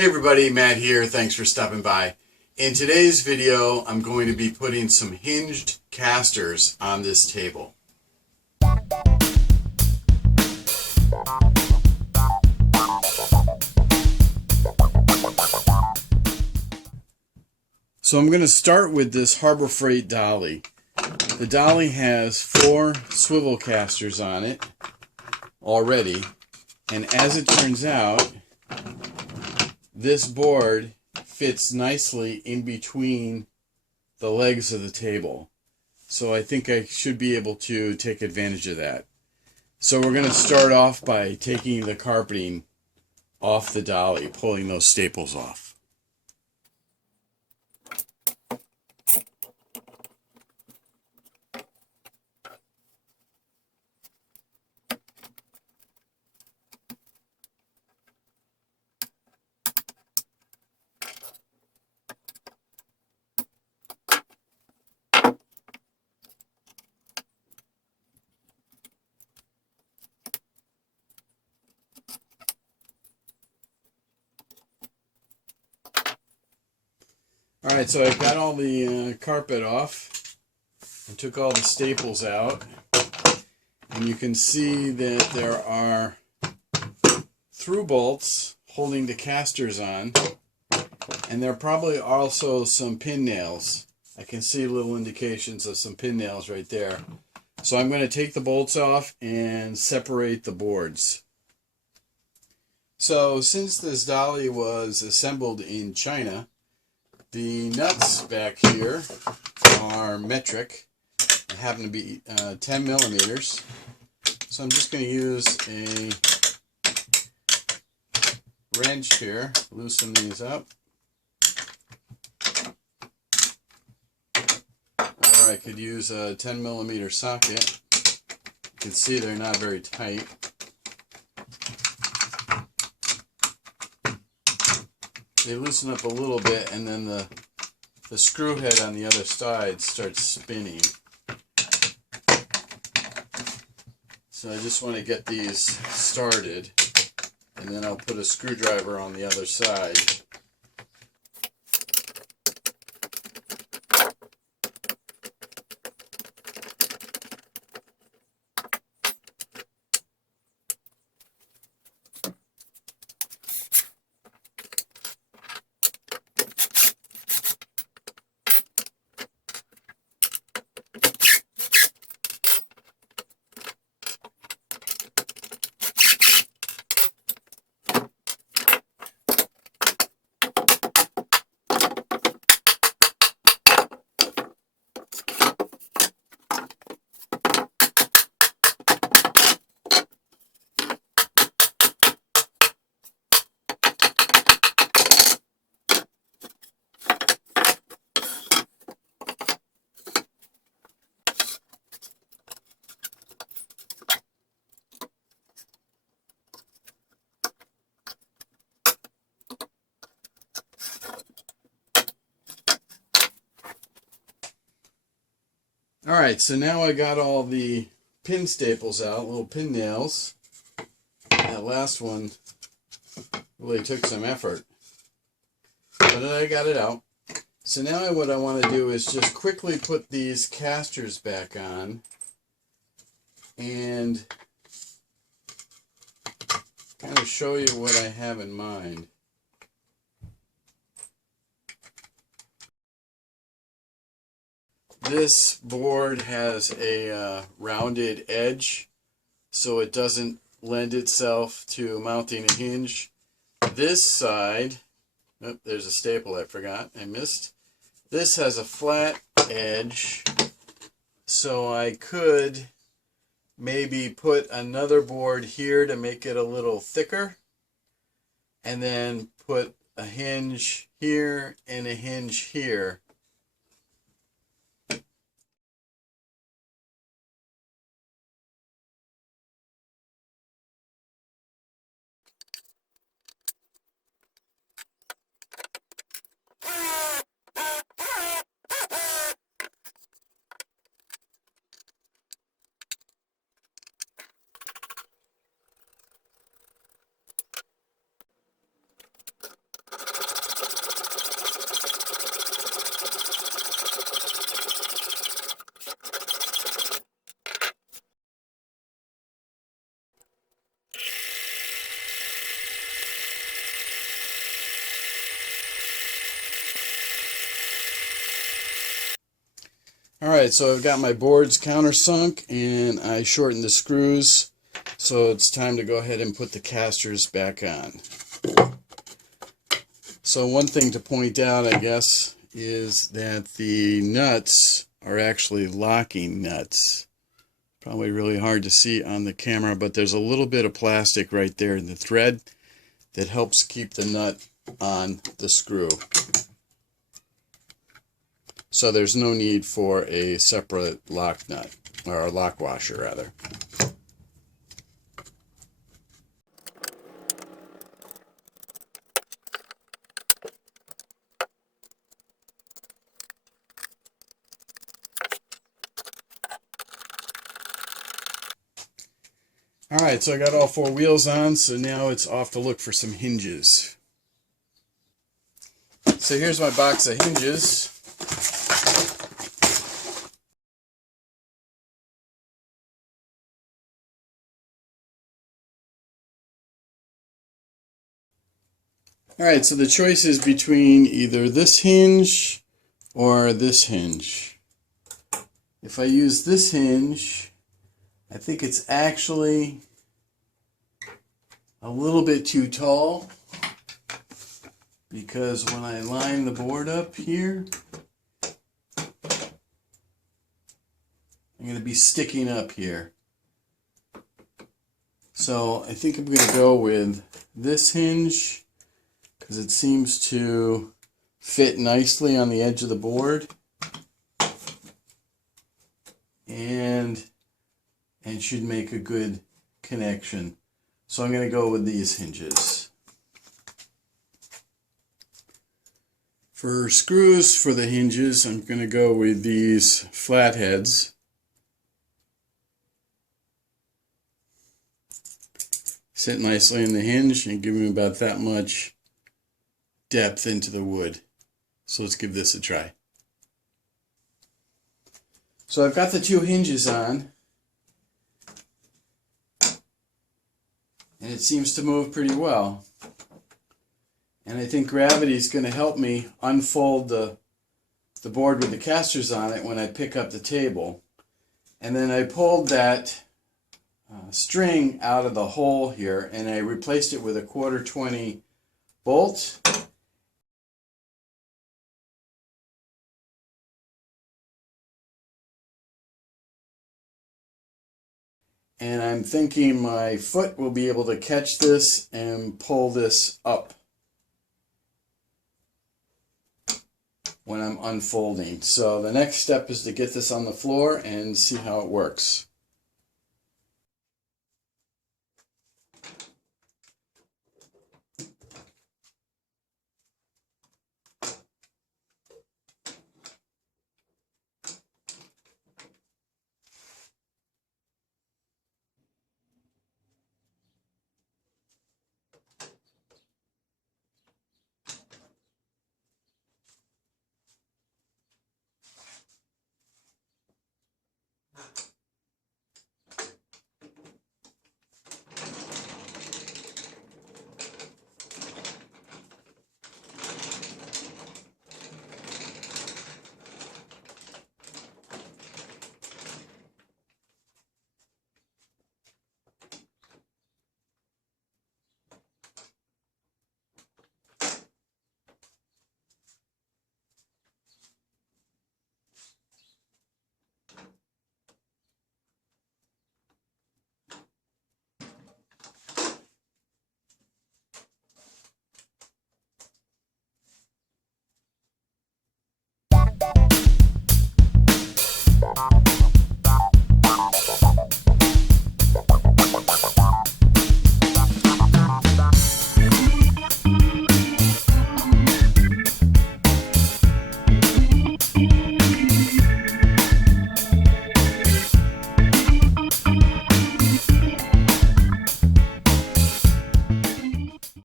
Hey everybody, Matt here. Thanks for stopping by. In today's video, I'm going to be putting some hinged casters on this table. So I'm going to start with this Harbor Freight dolly. The dolly has 4 swivel casters on it already, and as it turns out, this board fits nicely in between the legs of the table. So I think I should be able to take advantage of that. So we're going to start off by taking the carpeting off the dolly, pulling those staples off. Alright, so I've got all the carpet off and took all the staples out, and you can see that there are through bolts holding the casters on, and there are probably also some pin nails. I can see little indications of some pin nails right there. So I'm going to take the bolts off and separate the boards. So since this dolly was assembled in China, the nuts back here are metric. They happen to be 10 millimeters. So I'm just going to use a wrench here, loosen these up. Or I could use a 10 millimeter socket. You can see they're not very tight. They loosen up a little bit, and then the screw head on the other side starts spinning. So I just want to get these started, and then I'll put a screwdriver on the other side. Alright, so now I got all the pin staples out, little pin nails. That last one really took some effort, but I got it out. So now what I want to do is just quickly put these casters back on and kind of show you what I have in mind. This board has a rounded edge, so it doesn't lend itself to mounting a hinge. This side, oh, there's a staple I forgot, I missed. This has a flat edge, so I could maybe put another board here to make it a little thicker, and then put a hinge here and a hinge here. Alright, so I've got my boards countersunk and I shortened the screws, so it's time to go ahead and put the casters back on. So one thing to point out, I guess, is that the nuts are actually locking nuts. Probably really hard to see on the camera, but there's a little bit of plastic right there in the thread that helps keep the nut on the screw. So there's no need for a separate lock nut, or a lock washer rather. Alright, so I got all 4 wheels on, so now it's off to look for some hinges. So here's my box of hinges. Alright, so the choice is between either this hinge or this hinge. If I use this hinge, I think it's actually a little bit too tall, because when I line the board up here, I'm going to be sticking up here. So I think I'm going to go with this hinge because it seems to fit nicely on the edge of the board and should make a good connection. So I'm going to go with these hinges. For screws for the hinges, I'm going to go with these flatheads. Sit nicely in the hinge and give me about that much depth into the wood. So let's give this a try. So I've got the 2 hinges on, and it seems to move pretty well. And I think gravity is going to help me unfold the board with the casters on it when I pick up the table. And then I pulled that string out of the hole here and I replaced it with a 1/4-20 bolt. And I'm thinking my foot will be able to catch this and pull this up when I'm unfolding. So the next step is to get this on the floor and see how it works.